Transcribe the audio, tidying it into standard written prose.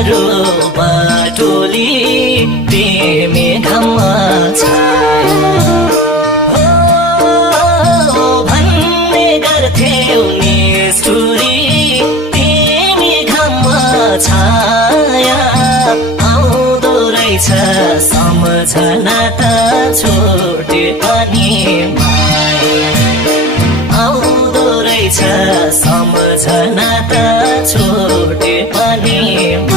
तिम्रो बाटोली तिमी घाममा छाया हो भन्ने गर्थ्यौ निष्ठुरी तिमी घाममा छाया आउँदो रहेछ सम्झना त छोटे पनि माया आउँदो रहेछ सम्झना त छोटे पनि